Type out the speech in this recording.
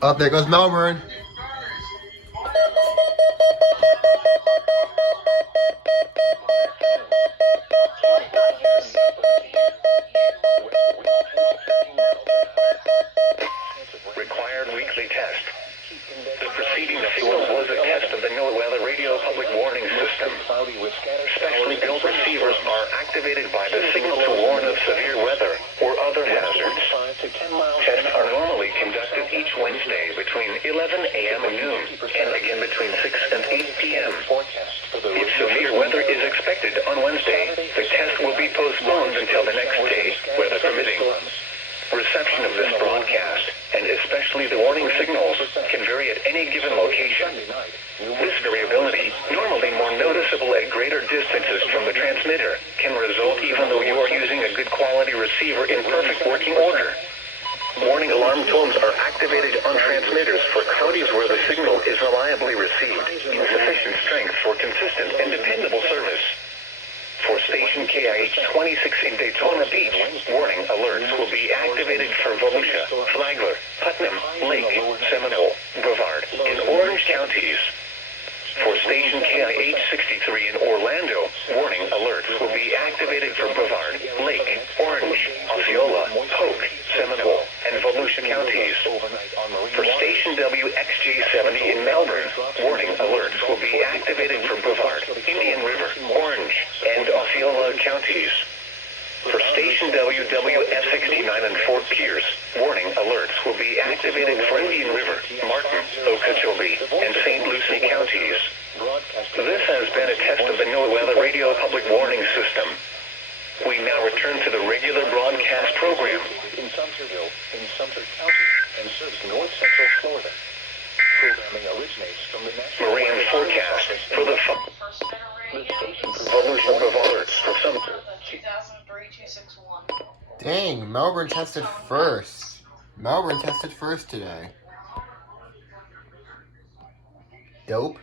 Oh, there goes Melbourne. Required weekly test. The preceding signal was a test of the NOAA radio public warning system. Specially built receivers are activated by the signal to warn of severe weather or other hazards. Tests are normally conducted each Wednesday between 11 a.m. and noon, and again between 6 and 8 p.m. If severe weather is expected on Wednesday, the test will be postponed until the next day, weather permitting. Reception of this broadcast, and especially the warning signals, can vary at any given location. This variability, normally more noticeable at greater distances from the transmitter, can result even though you are using a good quality receiver in perfect working order. Warning alarm tones are activated on transmitters for counties where the signal is reliably received in sufficient strength for consistent and dependable service. For station KIH63 in Daytona Beach, warning alerts will be activated for Volusia, Flagler, Putnam, Lake, Seminole, Brevard, and Orange counties. For station KIH63 in Orlando, warning alerts will be activated for Brevard, Lake, Orange, Osceola, Polk, Seminole, and Volusia counties. For station WXJ70 in Melbourne, warning alerts will be activated for Brevard, Indian River, Orange, and Osceola counties. For station WWF69 in Fort Pierce, warning alerts will be activated for Indian River, Martin, Okeechobee, and St. Lucie counties. This has been a test of the NOAA radio public warning system. We now return to the regular broadcast program. In Sumterville, in Sumter County, and serves north central Florida. Programming originates from the National Marine Forecast for the station Volusia of alerts for Sumter. 2003-261. Dang, Melbourne tested first. Melbourne tested first today. Dope.